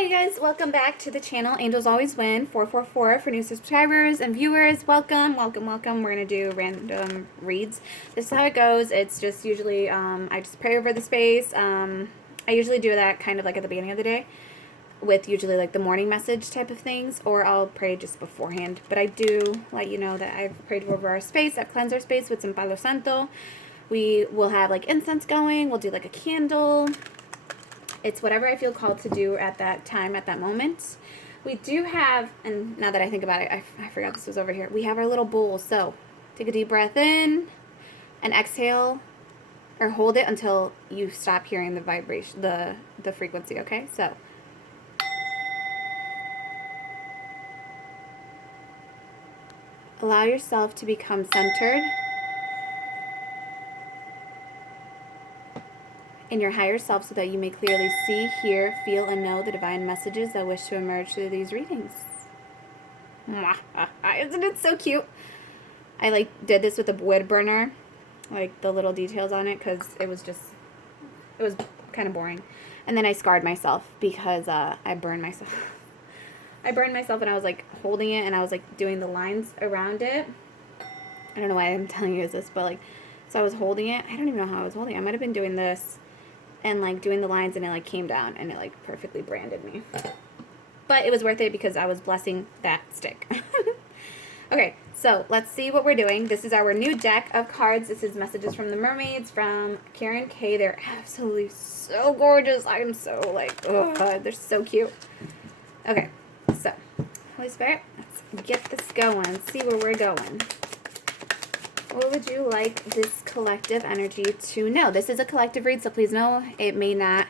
Hi guys, welcome back to the channel. Angels Always Win 444 for new subscribers and viewers. Welcome. We're gonna do random reads. This is how it goes. It's just usually I just pray over the space. I usually do that kind of like at the beginning of the day with usually like the morning message type of things, or I'll pray just beforehand. But I do let you know that I've prayed over our space. I've cleansed our space with some Palo Santo. We will have like incense going. We'll do like a candle. It's whatever I feel called to do at that time, at that moment. We do have, and now that I think about it, I forgot this was over here. We have our little bowl. So take a deep breath in and exhale, or hold it until you stop hearing the vibration, the frequency, okay? So allow yourself to become centered in your higher self so that you may clearly see, hear, feel, and know the divine messages that wish to emerge through these readings. Isn't it so cute? I did this with a wood burner, like the little details on it, because it was kind of boring. And then I scarred myself because I burned myself. I burned myself and I was like holding it and I was like doing the lines around it. I don't know why I'm telling you this, but so I was holding it. I don't even know how I was holding it. I might have been doing this and like doing the lines, and it like came down and it like perfectly branded me. But it was worth it because I was blessing that stick. Okay, so let's see what we're doing. This is our new deck of cards. This is Messages from the Mermaids from Karen K. They're absolutely so gorgeous. I'm so they're so cute. Okay, so Holy Spirit, let's get this going. See where we're going. What would you like this collective energy to know? This is a collective read, so please know it may not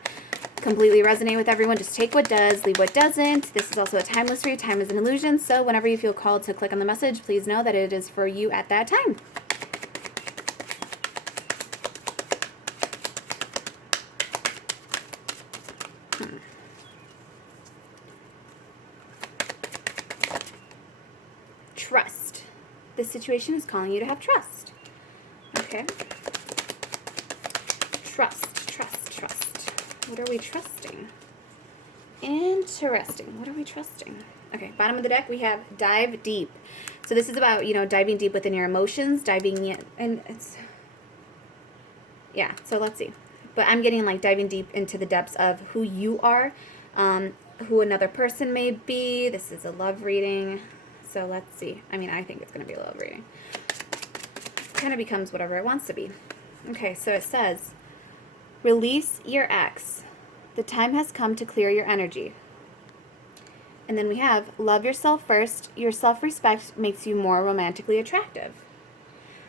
completely resonate with everyone. Just take what does, leave what doesn't. This is also a timeless read. Time is an illusion, so whenever you feel called to click on the message, please know that it is for you at that time. Trust. This situation is calling you to have trust. Okay. Trust, trust, trust. What are we trusting? Interesting. What are we trusting? Okay, bottom of the deck, we have dive deep. So this is about, diving deep within your emotions, diving in, and it's, yeah, so let's see. But I'm getting diving deep into the depths of who you are, who another person may be. This is a love reading. So let's see. I mean, I think it's going to be a love reading. Kind of becomes whatever it wants to be. Okay, so it says, release your ex. The time has come to clear your energy. And then we have, love yourself first. Your self-respect makes you more romantically attractive.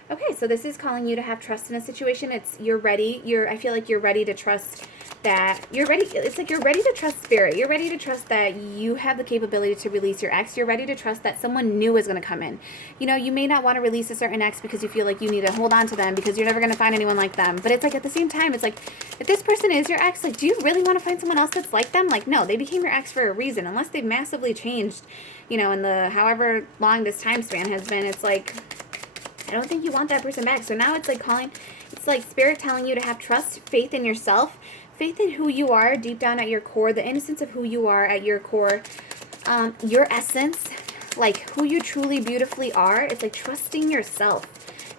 Okay, so this is calling you to have trust in a situation. You're ready. I feel like you're ready to trust that you're ready. It's like you're ready to trust spirit. You're ready to trust that you have the capability to release your ex. You're ready to trust that someone new is going to come in. You may not want to release a certain ex because you feel like you need to hold on to them because you're never going to find anyone like them. But it's like at the same time, it's like if this person is your ex, do you really want to find someone else that's like them? No, they became your ex for a reason. Unless they've massively changed, in the however long this time span has been, it's like I don't think you want that person back. So now it's like spirit telling you to have trust, faith in yourself, faith in who you are deep down at your core, the innocence of who you are at your core, your essence, who you truly beautifully are. It's like trusting yourself,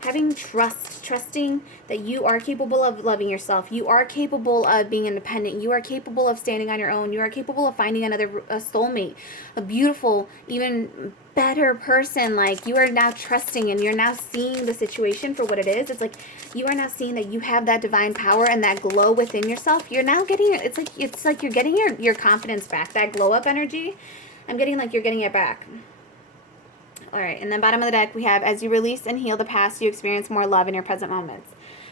having trust, trusting that you are capable of loving yourself. You are capable of being independent. You are capable of standing on your own. You are capable of finding a soulmate, a beautiful, even better person. You are now trusting and you're now seeing the situation for what it is. It's like you are now seeing that you have that divine power and that glow within yourself. You're now getting it's like you're getting your confidence back, that glow up energy. I'm getting you're getting it back. All right, and then bottom of the deck, we have, as you release and heal the past, you experience more love in your present moments.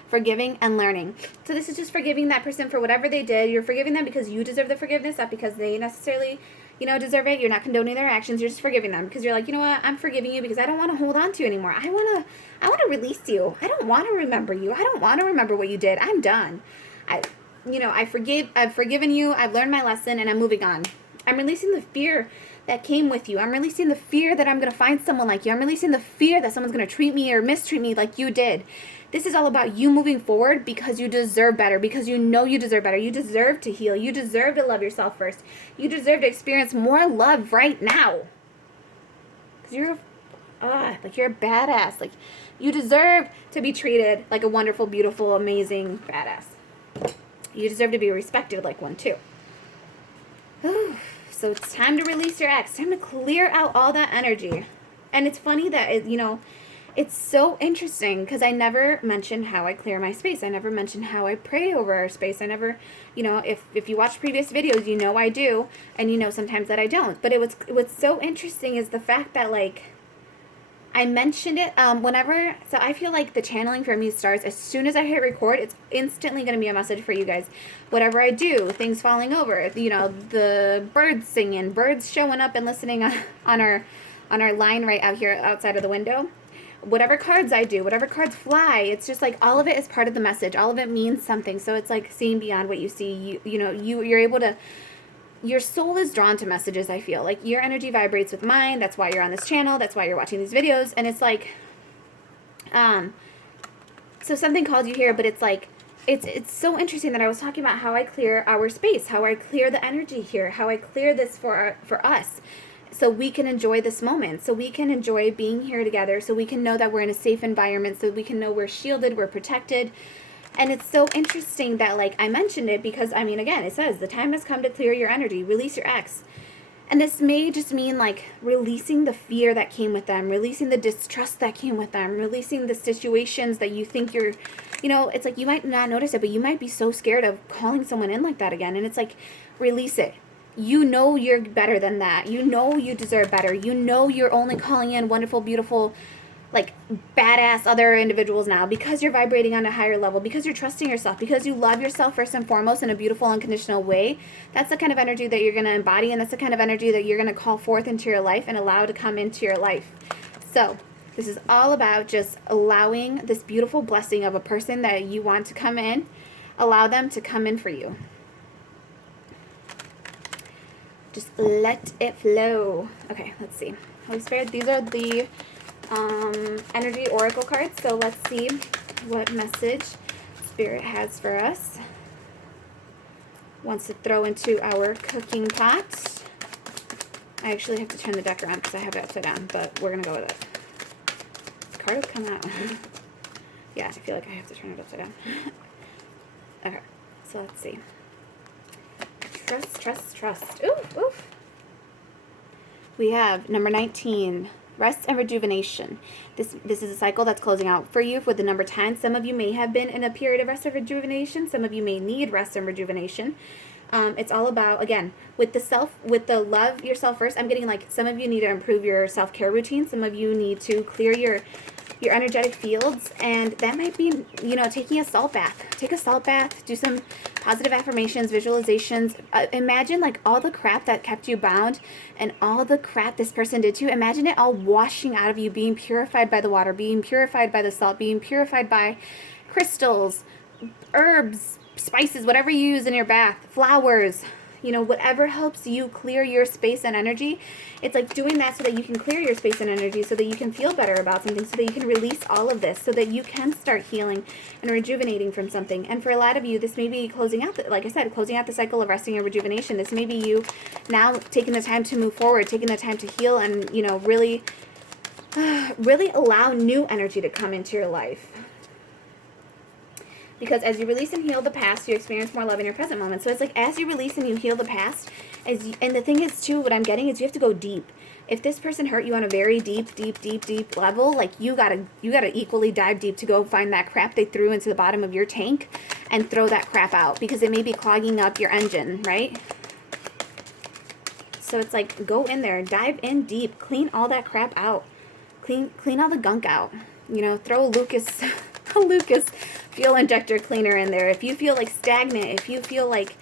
Forgiving and learning. So this is just forgiving that person for whatever they did. You're forgiving them because you deserve the forgiveness, not because they necessarily, deserve it. You're not condoning their actions. You're just forgiving them because you're like, you know what? I'm forgiving you because I don't want to hold on to you anymore. I want to release you. I don't want to remember you. I don't want to remember what you did. I'm done. I've forgiven you. I've learned my lesson and I'm moving on. I'm releasing the fear that came with you. I'm releasing the fear that I'm going to find someone like you. I'm releasing the fear that someone's going to treat me or mistreat me like you did. This is all about you moving forward because you deserve better, because you know you deserve better. You deserve to heal. You deserve to love yourself first. You deserve to experience more love right now. Because you're a badass. Like, you deserve to be treated like a wonderful, beautiful, amazing badass. You deserve to be respected like one too. So it's time to release your ex. Time to clear out all that energy. And it's funny that, it's so interesting because I never mentioned how I clear my space. I never mentioned how I pray over our space. I never, if you watch previous videos, you know I do. And you know sometimes that I don't. But what's so interesting is the fact that, like, I mentioned it so I feel like the channeling for me starts as soon as I hit record. It's instantly going to be a message for you guys. Whatever I do, things falling over, the birds singing, birds showing up and listening on our line right out here outside of the window. Whatever cards I do, whatever cards fly, it's just like all of it is part of the message. All of it means something. So it's like seeing beyond what you see. You're able to. Your soul is drawn to messages, I feel. Like, your energy vibrates with mine. That's why you're on this channel. That's why you're watching these videos. And it's like, so something called you here, but it's like, it's so interesting that I was talking about how I clear our space, how I clear the energy here, how I clear this for us, so we can enjoy this moment, so we can enjoy being here together, so we can know that we're in a safe environment, so we can know we're shielded, we're protected. And it's so interesting that, like, I mentioned it because, again, it says the time has come to clear your energy, release your ex. And this may just mean, like, releasing the fear that came with them, releasing the distrust that came with them, releasing the situations that you think you're, it's like you might not notice it, but you might be so scared of calling someone in like that again. And it's like, release it. You know you're better than that. You know you deserve better. You know you're only calling in wonderful, beautiful, like, badass other individuals now because you're vibrating on a higher level, because you're trusting yourself, because you love yourself first and foremost in a beautiful, unconditional way. That's the kind of energy that you're going to embody, and that's the kind of energy that you're going to call forth into your life and allow to come into your life. So this is all about just allowing this beautiful blessing of a person that you want to come in, allow them to come in for you. Just let it flow. Okay, let's see. Holy Spirit, these are the energy oracle cards. So let's see what message Spirit has for us. Wants to throw into our cooking pot. I actually have to turn the deck around because I have it upside down, but we're going to go with it. The card has come out. Yeah, I feel like I have to turn it upside down. Okay, so let's see. Trust, trust, trust. Oof, oof. We have number 19. Rest and rejuvenation. This is a cycle that's closing out for you with the number 10. Some of you may have been in a period of rest and rejuvenation. Some of you may need rest and rejuvenation. It's all about, again, with the love yourself first. I'm getting like some of you need to improve your self-care routine. Some of you need to clear your energetic fields, and that might be, taking a salt bath. Take a salt bath, do some positive affirmations, visualizations. Imagine, like, all the crap that kept you bound and all the crap this person did to you. Imagine it all washing out of you, being purified by the water, being purified by the salt, being purified by crystals, herbs, spices, whatever you use in your bath, flowers, whatever helps you clear your space and energy. It's like doing that so that you can clear your space and energy, so that you can feel better about something, so that you can release all of this, so that you can start healing and rejuvenating from something. And for a lot of you, this may be closing out the cycle of resting and rejuvenation. This may be you now taking the time to move forward, taking the time to heal, and, really allow new energy to come into your life. Because as you release and heal the past, you experience more love in your present moment. So it's like, as you release and you heal the past, and the thing is, too, what I'm getting is you have to go deep. If this person hurt you on a very deep level, like, you gotta equally dive deep to go find that crap they threw into the bottom of your tank and throw that crap out, because it may be clogging up your engine, right? So it's like, go in there, dive in deep, clean all that crap out, clean all the gunk out. Throw a Lucas fuel injector cleaner in there. If you feel like stagnant, if you feel like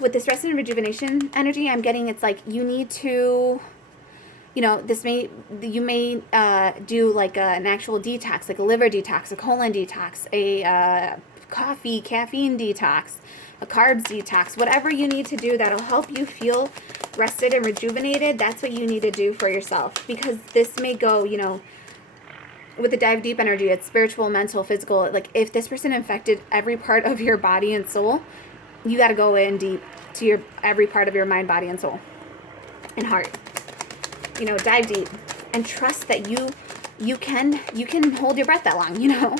with this rest and rejuvenation energy, I'm getting, it's like you need to, you may do like an actual detox, like a liver detox, a colon detox, a caffeine detox, a carbs detox, whatever you need to do that'll help you feel rested and rejuvenated. That's what you need to do for yourself, because this may go, with the dive deep energy, it's spiritual, mental, physical. Like if this person infected every part of your body and soul, you got to go in deep to your every part of your mind, body, and soul and heart. You know, dive deep and trust that you can hold your breath that long. You know,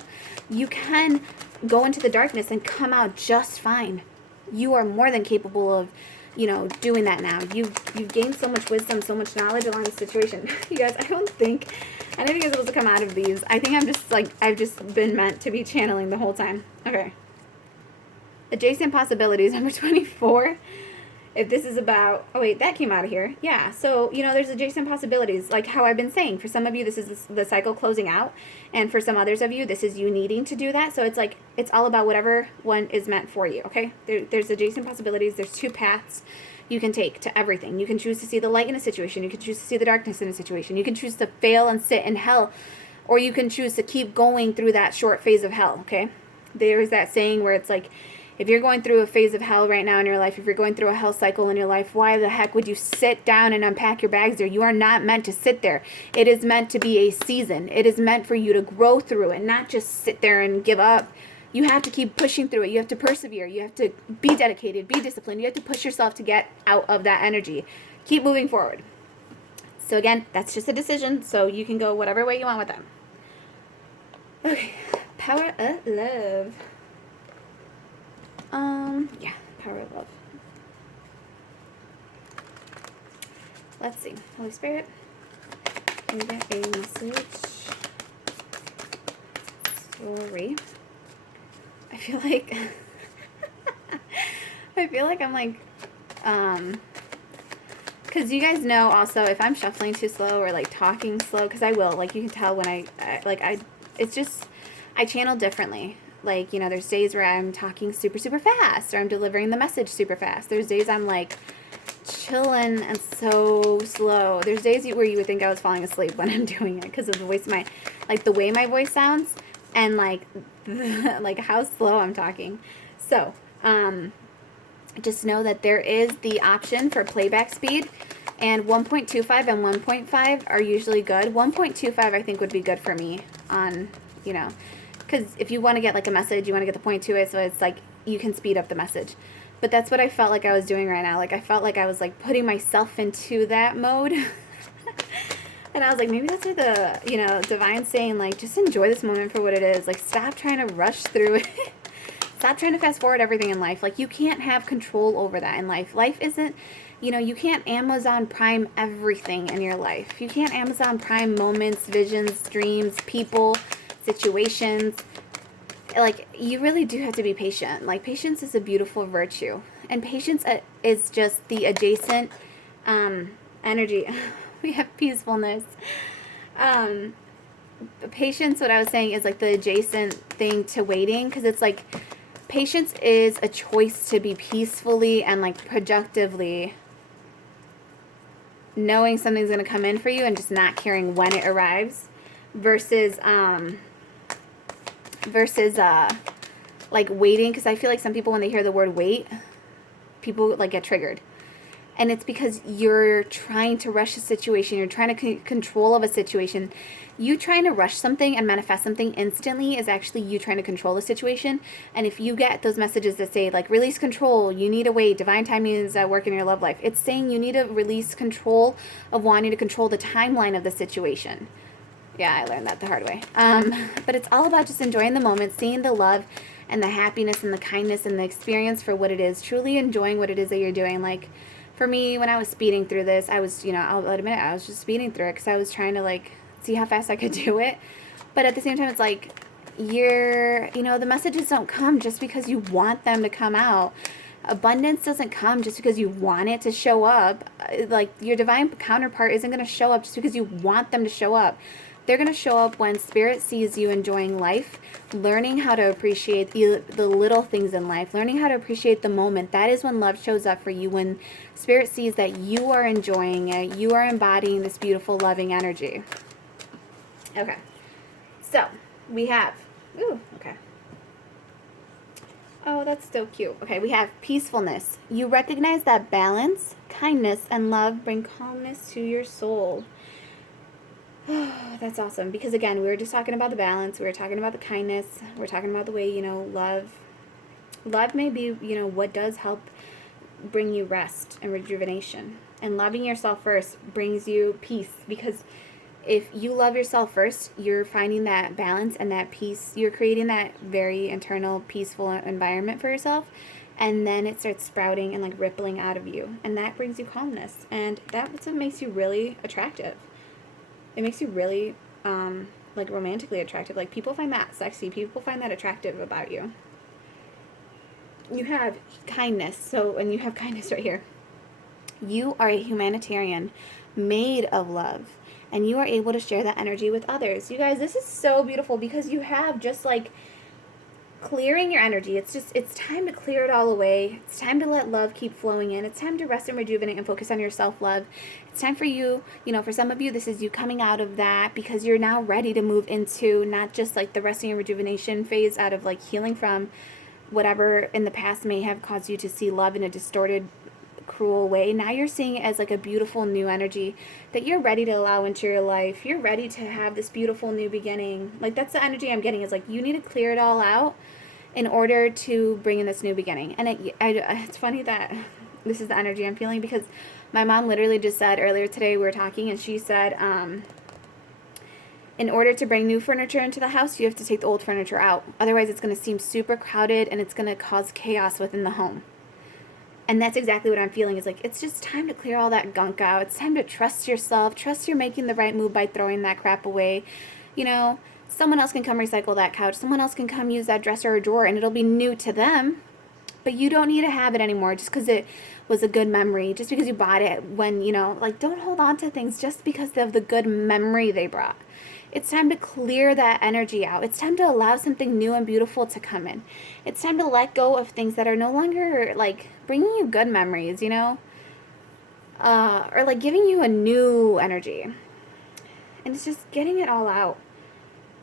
you can go into the darkness and come out just fine. You are more than capable of, you know, doing that now. You've gained so much wisdom, so much knowledge along the situation. You guys, I don't think you're supposed to come out of these. I think I'm just like, I've just been meant to be channeling the whole time. Okay. Adjacent possibilities, number 24. If this is about, oh wait, that came out of here. Yeah, so, you know, there's adjacent possibilities. Like how I've been saying, for some of you, this is the cycle closing out. And for some others of you, this is you needing to do that. So it's like, it's all about whatever one is meant for you, okay? There's adjacent possibilities. There's two paths you can take to everything. You can choose to see the light in a situation. You can choose to see the darkness in a situation. You can choose to fail and sit in hell. Or you can choose to keep going through that short phase of hell, okay? There's that saying where it's like, if you're going through a phase of hell right now in your life, if you're going through a hell cycle in your life, why the heck would you sit down and unpack your bags there? You are not meant to sit there. It is meant to be a season. It is meant for you to grow through it, not just sit there and give up. You have to keep pushing through it. You have to persevere. You have to be dedicated, be disciplined. You have to push yourself to get out of that energy. Keep moving forward. So again, that's just a decision, so you can go whatever way you want with them. Okay, power of love. Yeah, power of love. Let's see. Holy Spirit, can we get a message? Sorry. I feel like I'm like, because you guys know also if I'm shuffling too slow or like talking slow, because I will, like you can tell when it's just, I channel differently. Like, you know, there's days where I'm talking super, super fast, or I'm delivering the message super fast. There's days I'm like chilling and so slow. There's days where you would think I was falling asleep when I'm doing it because of the voice, the way my voice sounds and like how slow I'm talking. So, just know that there is the option for playback speed, and 1.25 and 1.5 are usually good. 1.25 I think would be good for me on, you know, because if you want to get like a message, you want to get the point to it, so it's like you can speed up the message. But that's what I felt like I was doing right now. Like I felt like I was like putting myself into that mode. And I was like, maybe that's like the, you know, divine saying like, just enjoy this moment for what it is. Like stop trying to rush through it. Stop trying to fast forward everything in life. Like you can't have control over that in life. Life isn't, you know, you can't Amazon Prime everything in your life. You can't Amazon Prime moments, visions, dreams, people, situations. Like you really do have to be patient. Like patience is a beautiful virtue, and patience is just the adjacent energy. We have peacefulness. Patience, what I was saying, is like the adjacent thing to waiting, because it's like patience is a choice to be peacefully and like productively knowing something's going to come in for you and just not caring when it arrives, versus like waiting, because I feel like some people, when they hear the word wait, people like get triggered. And it's because you're trying to rush a situation. You're trying to control of a situation. You trying to rush something and manifest something instantly is actually you trying to control the situation. And if you get those messages that say, like, release control, you need to wait, divine timing is at work in your love life, it's saying you need to release control of wanting to control the timeline of the situation. Yeah, I learned that the hard way. But it's all about just enjoying the moment, seeing the love and the happiness and the kindness and the experience for what it is, truly enjoying what it is that you're doing. Like, for me, when I was speeding through this, I was, you know, I'll admit it, I was just speeding through it because I was trying to, like, see how fast I could do it. But at the same time, it's like, you know, the messages don't come just because you want them to come out. Abundance doesn't come just because you want it to show up. Like, your divine counterpart isn't going to show up just because you want them to show up. They're going to show up when Spirit sees you enjoying life, learning how to appreciate the little things in life, learning how to appreciate the moment. That is when love shows up for you, when Spirit sees that you are enjoying it, you are embodying this beautiful, loving energy. Okay, so we have, okay. Oh, that's so cute. Okay, we have peacefulness. You recognize that balance, kindness, and love bring calmness to your soul. That's awesome. Because again, we were just talking about the balance. We were talking about the kindness. We're talking about the way, love may be, what does help bring you rest and rejuvenation. And loving yourself first brings you peace, because if you love yourself first, you're finding that balance and that peace. You're creating that very internal, peaceful environment for yourself. And then it starts sprouting and like rippling out of you. And that brings you calmness. And that's what makes you really attractive. It makes you really, like, romantically attractive. Like, people find that sexy. People find that attractive about you. You have kindness. So, and you have kindness right here. You are a humanitarian made of love. And you are able to share that energy with others. You guys, this is so beautiful, because you have just, like, clearing your energy. It's time to clear it all away. It's time to let love keep flowing in. It's time to rest and rejuvenate and focus on your self-love. It's time for you, for some of you, this is you coming out of that, because you're now ready to move into not just like the resting and rejuvenation phase out of like healing from whatever in the past may have caused you to see love in a distorted, cruel way. Now you're seeing it as like a beautiful new energy that you're ready to allow into your life. You're ready to have this beautiful new beginning. Like, that's the energy I'm getting, is like you need to clear it all out in order to bring in this new beginning. And it's funny that this is the energy I'm feeling, because my mom literally just said earlier today, we were talking, and she said, in order to bring new furniture into the house, you have to take the old furniture out. Otherwise, it's going to seem super crowded and it's going to cause chaos within the home. And that's exactly what I'm feeling, is like, it's just time to clear all that gunk out. It's time to trust yourself. Trust you're making the right move by throwing that crap away. Someone else can come recycle that couch. Someone else can come use that dresser or drawer, and it'll be new to them. But you don't need to have it anymore just because it was a good memory. Just because you bought it when, don't hold on to things just because of the good memory they brought. It's time to clear that energy out. It's time to allow something new and beautiful to come in. It's time to let go of things that are no longer, like, bringing you good memories, or, like, giving you a new energy. And it's just getting it all out.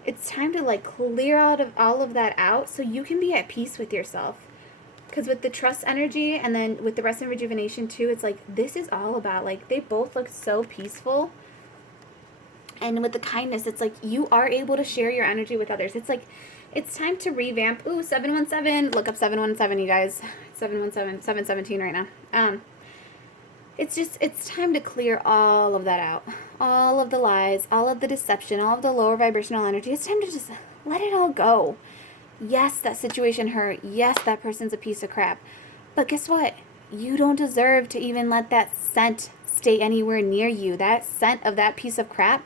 It's time to, like, clear out of all of that out so you can be at peace with yourself. Because with the trust energy and then with the rest and rejuvenation, too, it's like, this is all about, like, they both look so peaceful. And with the kindness, it's like you are able to share your energy with others. It's like, it's time to revamp. Ooh, 717. Look up 717, you guys. 717, 717 right now. It's time to clear all of that out. All of the lies, all of the deception, all of the lower vibrational energy. It's time to just let it all go. Yes, that situation hurt. Yes, that person's a piece of crap. But guess what? You don't deserve to even let that scent stay anywhere near you. That scent of that piece of crap,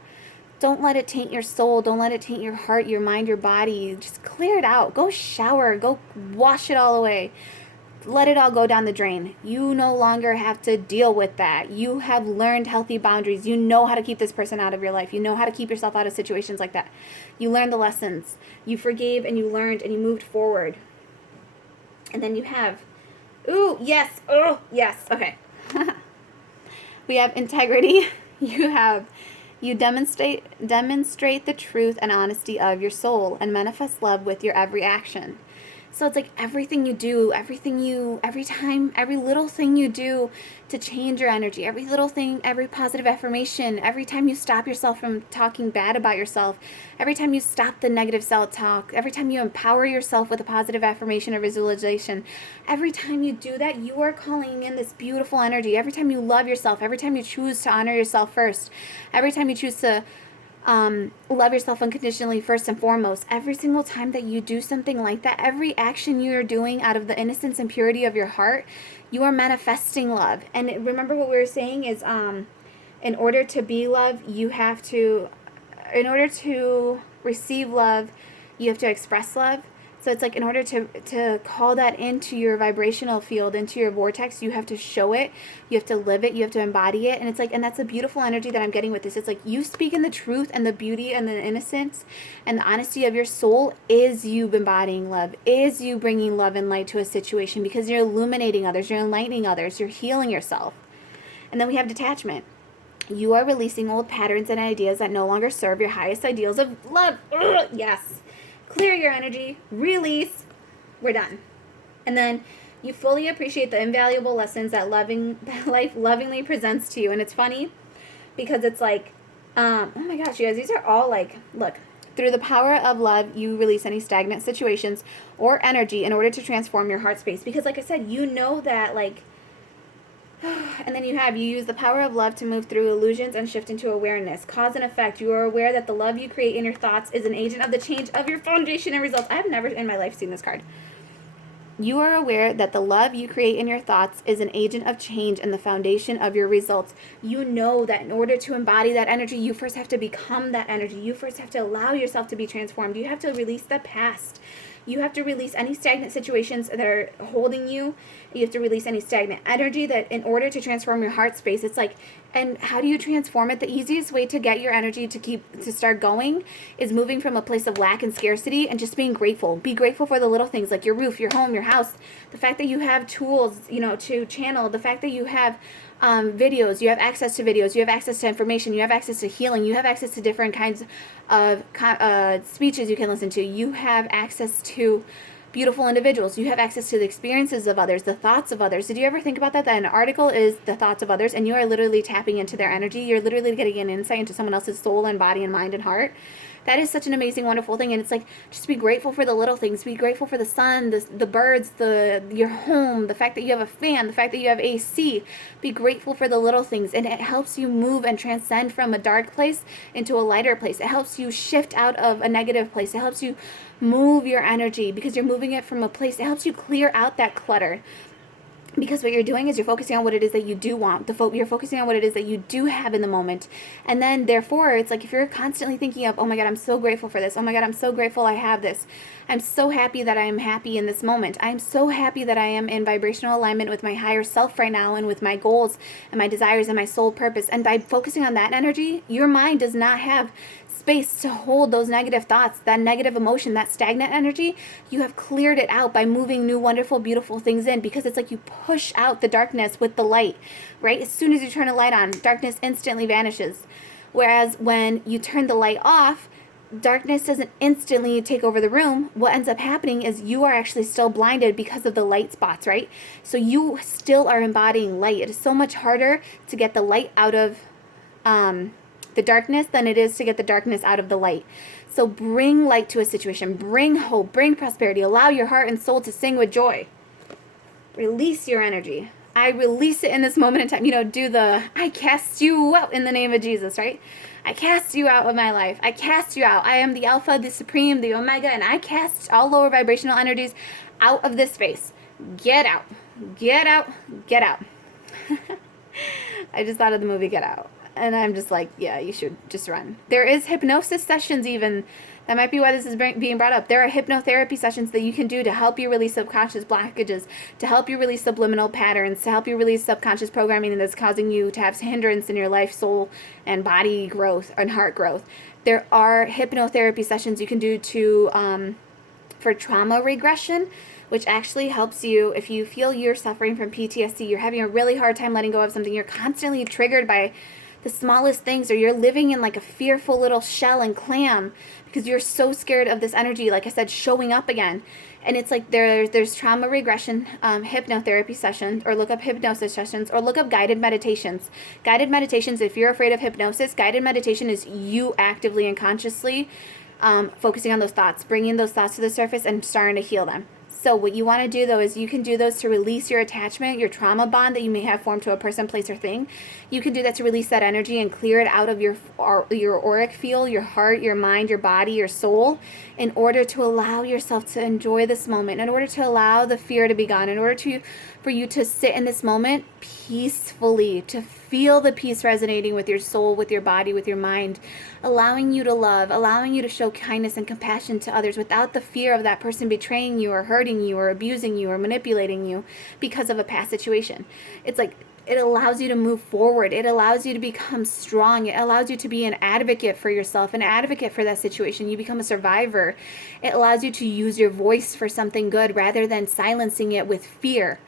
don't let it taint your soul. Don't let it taint your heart, your mind, your body. Just clear it out. Go shower. Go wash it all away. Let it all go down the drain. You no longer have to deal with that. You have learned healthy boundaries. You know how to keep this person out of your life. You know how to keep yourself out of situations like that. You learned the lessons. You forgave and you learned and you moved forward. And then you have, ooh, yes. Oh, yes. Okay. We have integrity. You demonstrate the truth and honesty of your soul and manifest love with your every action. So it's like everything you do, every little thing you do to change your energy, every little thing, every positive affirmation, every time you stop yourself from talking bad about yourself, every time you stop the negative self-talk, every time you empower yourself with a positive affirmation or visualization, every time you do that, you are calling in this beautiful energy. Every time you love yourself, every time you choose to honor yourself first, every time you choose to love yourself unconditionally first and foremost, every single time that you do something like that, every action you are doing out of the innocence and purity of your heart, you are manifesting love. And remember what we were saying is, in order to be love, in order to receive love, you have to express love. So it's like, in order to call that into your vibrational field, into your vortex, you have to show it, you have to live it, you have to embody it. And it's like, and that's a beautiful energy that I'm getting with this. It's like you speaking the truth and the beauty and the innocence and the honesty of your soul is you embodying love, is you bringing love and light to a situation, because you're illuminating others, you're enlightening others, you're healing yourself. And then we have detachment. You are releasing old patterns and ideas that no longer serve your highest ideals of love. Ugh, yes. Clear your energy, release, we're done. And then you fully appreciate the invaluable lessons that life lovingly presents to you. And it's funny because it's like, Oh my gosh, you guys, these are all like, look, through the power of love, you release any stagnant situations or energy in order to transform your heart space. Because like I said, you know that like, and then you use the power of love to move through illusions and shift into awareness. Cause and effect. You are aware that the love you create in your thoughts is an agent of the change of your foundation and results. I have never in my life seen this card. You are aware that the love you create in your thoughts is an agent of change and the foundation of your results. You know that in order to embody that energy, you first have to become that energy. You first have to allow yourself to be transformed. You have to release the past. You have to release any stagnant situations that are holding you. You have to release any stagnant energy that in order to transform your heart space, it's like, and how do you transform it? The easiest way to get your energy to start going is moving from a place of lack and scarcity and just being grateful. Be grateful for the little things like your roof, your home, your house, the fact that you have tools, to channel, the fact that you have videos, you have access to videos, you have access to information, you have access to healing, you have access to different kinds of speeches you can listen to, you have access to beautiful individuals, you have access to the experiences of others, the thoughts of others. Did you ever think about that an article is the thoughts of others and you are literally tapping into their energy? You're literally getting an insight into someone else's soul and body and mind and heart. That is such an amazing, wonderful thing. And it's like, just be grateful for the little things. Be grateful for the sun, the birds, your home, the fact that you have a fan, the fact that you have AC. Be grateful for the little things. And it helps you move and transcend from a dark place into a lighter place. It helps you shift out of a negative place. It helps you move your energy because you're moving it from a place. It helps you clear out that clutter. Because what you're doing is you're focusing on what it is that you do want. You're focusing on what it is that you do have in the moment. And then, therefore, it's like if you're constantly thinking of, oh my God, I'm so grateful for this. Oh my God, I'm so grateful I have this. I'm so happy that I am happy in this moment. I'm so happy that I am in vibrational alignment with my higher self right now and with my goals and my desires and my soul purpose. And by focusing on that energy, your mind does not have space to hold those negative thoughts, that negative emotion, that stagnant energy. You have cleared it out by moving new, wonderful, beautiful things in, because it's like you push out the darkness with the light, right? As soon as you turn a light on, darkness instantly vanishes. Whereas when you turn the light off, darkness doesn't instantly take over the room. What ends up happening is you are actually still blinded because of the light spots, right? So you still are embodying light. It is so much harder to get the light out of the darkness than it is to get the darkness out of the light. So bring light to a situation, bring hope, bring prosperity, allow your heart and soul to sing with joy. Release your energy. I release it in this moment in time. Do the, I cast you out in the name of Jesus, right? I cast you out of my life. I cast you out. I am the Alpha, the Supreme, the Omega, and I cast all lower vibrational energies out of this space. Get out. Get out. Get out. I just thought of the movie Get Out. And I'm just like, yeah, you should just run. There is hypnosis sessions even. That might be why this is being brought up. There are hypnotherapy sessions that you can do to help you release subconscious blockages, to help you release subliminal patterns, to help you release subconscious programming that's causing you to have hindrance in your life, soul, and body growth and heart growth. There are hypnotherapy sessions you can do for trauma regression, which actually helps you if you feel you're suffering from PTSD, you're having a really hard time letting go of something, you're constantly triggered by the smallest things, or you're living in like a fearful little shell and clam because you're so scared of this energy, like I said, showing up again. And it's like there's trauma regression hypnotherapy sessions, or look up hypnosis sessions, or look up guided meditations. Guided meditations, if you're afraid of hypnosis, guided meditation is you actively and consciously focusing on those thoughts, bringing those thoughts to the surface and starting to heal them. So what you want to do, though, is you can do those to release your attachment, your trauma bond that you may have formed to a person, place, or thing. You can do that to release that energy and clear it out of your auric field, your heart, your mind, your body, your soul, in order to allow yourself to enjoy this moment, in order to allow the fear to be gone, in order for you to sit in this moment peacefully, to feel the peace resonating with your soul, with your body, with your mind, allowing you to love, allowing you to show kindness and compassion to others without the fear of that person betraying you or hurting you or abusing you or manipulating you because of a past situation. It's like it allows you to move forward. It allows you to become strong. It allows you to be an advocate for yourself, an advocate for that situation. You become a survivor. It allows you to use your voice for something good rather than silencing it with fear.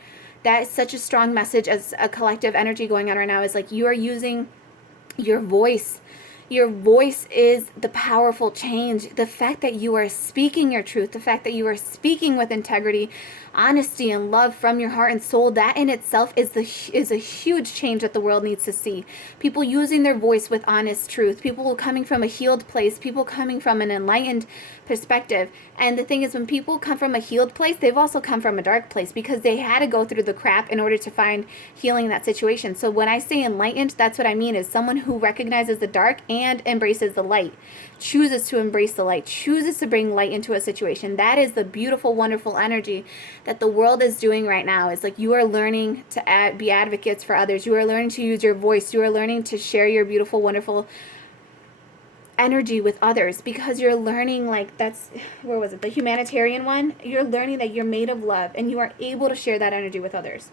That is such a strong message as a collective energy going on right now, is like you are using your voice, Your voice is the powerful change. The fact that you are speaking your truth, the fact that you are speaking with integrity, honesty, and love from your heart and soul, that in itself is a huge change that the world needs to see. People using their voice with honest truth, people coming from a healed place, people coming from an enlightened perspective. And the thing is, when people come from a healed place, they've also come from a dark place because they had to go through the crap in order to find healing in that situation. So when I say enlightened, that's what I mean, is someone who recognizes the dark and embraces the light, chooses to embrace the light, chooses to bring light into a situation. That is the beautiful, wonderful energy that the world is doing right now. It's like you are learning to be advocates for others. You are learning to use your voice. You are learning to share your beautiful, wonderful energy with others, because you're learning, like, that's, where was it, the humanitarian one? You're learning that you're made of love and you are able to share that energy with others.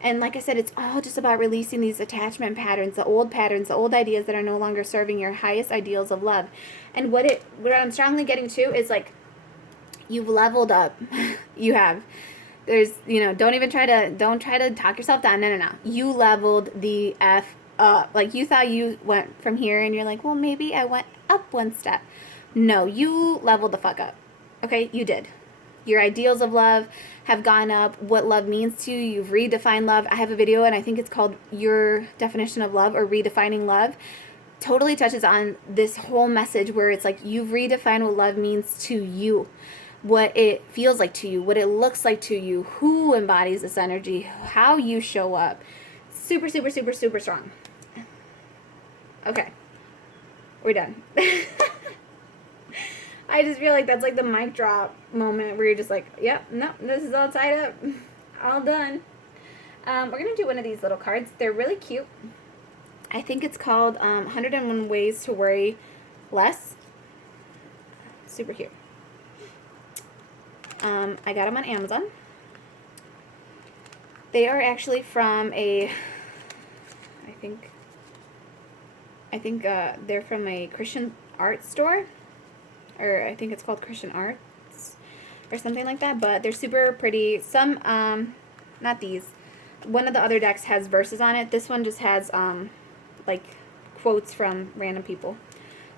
And like I said, it's all just about releasing these attachment patterns, the old ideas that are no longer serving your highest ideals of love. And what I'm strongly getting to is, like, you've leveled up. You have. There's, don't try to talk yourself down. No. You leveled the F up. Like, you thought you went from here and you're like, well, maybe I went up one step. No, you leveled the fuck up. Okay, you did. Your ideals of love have gone up. What love means to you, you've redefined love. I have a video, and I think it's called Your Definition of Love, or Redefining Love. Totally touches on this whole message where it's like you've redefined what love means to you, what it feels like to you, what it looks like to you, who embodies this energy, how you show up. Super, super, super, super strong. Okay, we're done. I just feel like that's like the mic drop moment where you're just like, yep, no, this is all tied up. All done. We're going to do one of these little cards. They're really cute. I think it's called 101 Ways to Worry Less. Super cute. I got them on Amazon. They are actually from I think they're from a Christian art store. Or I think it's called Christian Arts or something like that, but they're super pretty. Some, not these. One of the other decks has verses on it. This one just has, like, quotes from random people.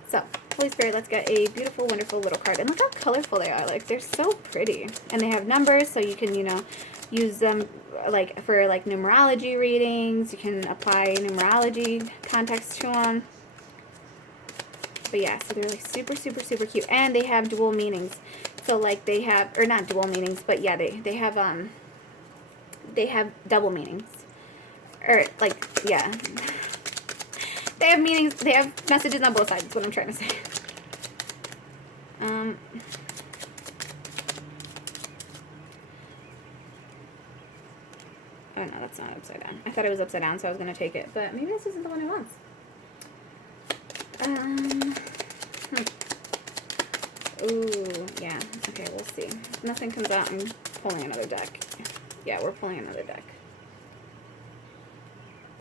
So, Holy Spirit, let's get a beautiful, wonderful little card. And look how colorful they are. Like, they're so pretty. And they have numbers, so you can, use them, like, for, like, numerology readings. You can apply numerology context to them. But yeah, so they're like super, super, super cute. And they have dual meanings. So like they have, or not dual meanings, but yeah, they have double meanings. Or like, yeah. They have meanings, they have messages on both sides, is what I'm trying to say. Oh no, that's not upside down. I thought it was upside down, so I was going to take it. But maybe this isn't the one I want. Ooh, yeah. Okay, we'll see. If nothing comes out, I'm pulling another deck. Yeah, we're pulling another deck.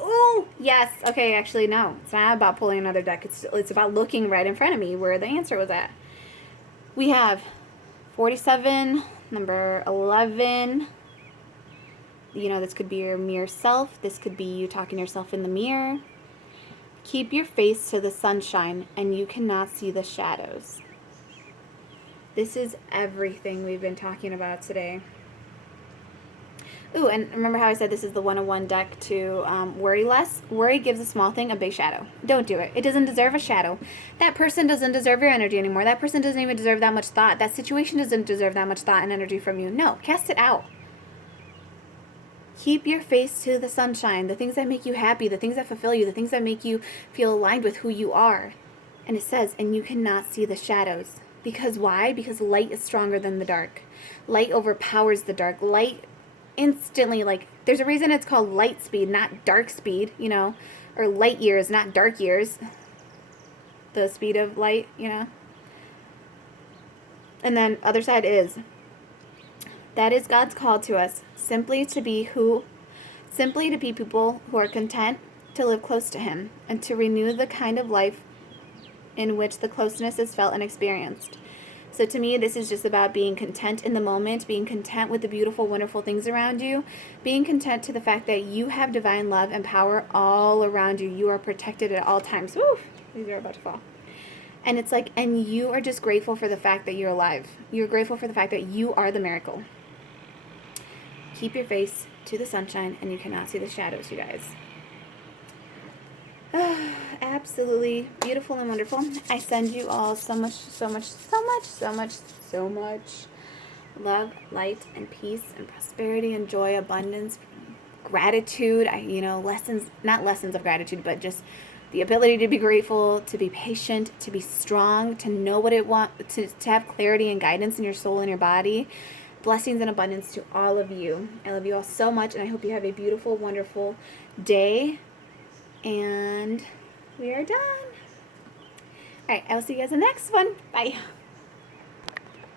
Ooh, yes. Okay, actually, no. It's not about pulling another deck. It's about looking right in front of me where the answer was at. We have 47, number 11. This could be your mirror self. This could be you talking to yourself in the mirror. Keep your face to the sunshine, and you cannot see the shadows. This is everything we've been talking about today. Ooh, and remember how I said this is the 101 deck to worry less? Worry gives a small thing a big shadow. Don't do it. It doesn't deserve a shadow. That person doesn't deserve your energy anymore. That person doesn't even deserve that much thought. That situation doesn't deserve that much thought and energy from you. No, cast it out. Keep your face to the sunshine, the things that make you happy, the things that fulfill you, the things that make you feel aligned with who you are. And it says, and you cannot see the shadows. Because why? Because light is stronger than the dark. Light overpowers the dark. Light instantly, like, there's a reason it's called light speed, not dark speed, or light years, not dark years. The speed of light, And then other side is, that is God's call to us, simply to be people who are content to live close to Him and to renew the kind of life in which the closeness is felt and experienced. So to me, this is just about being content in the moment, being content with the beautiful, wonderful things around you, being content to the fact that you have divine love and power all around you. You are protected at all times. Woo! These are about to fall. And it's like, and you are just grateful for the fact that you're alive. You're grateful for the fact that you are the miracle. Keep your face to the sunshine, and you cannot see the shadows, you guys. Absolutely beautiful and wonderful. I send you all so much love, light, and peace, and prosperity, and joy, abundance, gratitude. Lessons, not lessons of gratitude, but just the ability to be grateful, to be patient, to be strong, to know what it wants, to have clarity and guidance in your soul and your body. Blessings and abundance to all of you. I love you all so much, and I hope you have a beautiful, wonderful day. And we are done. All right, I will see you guys in the next one. Bye.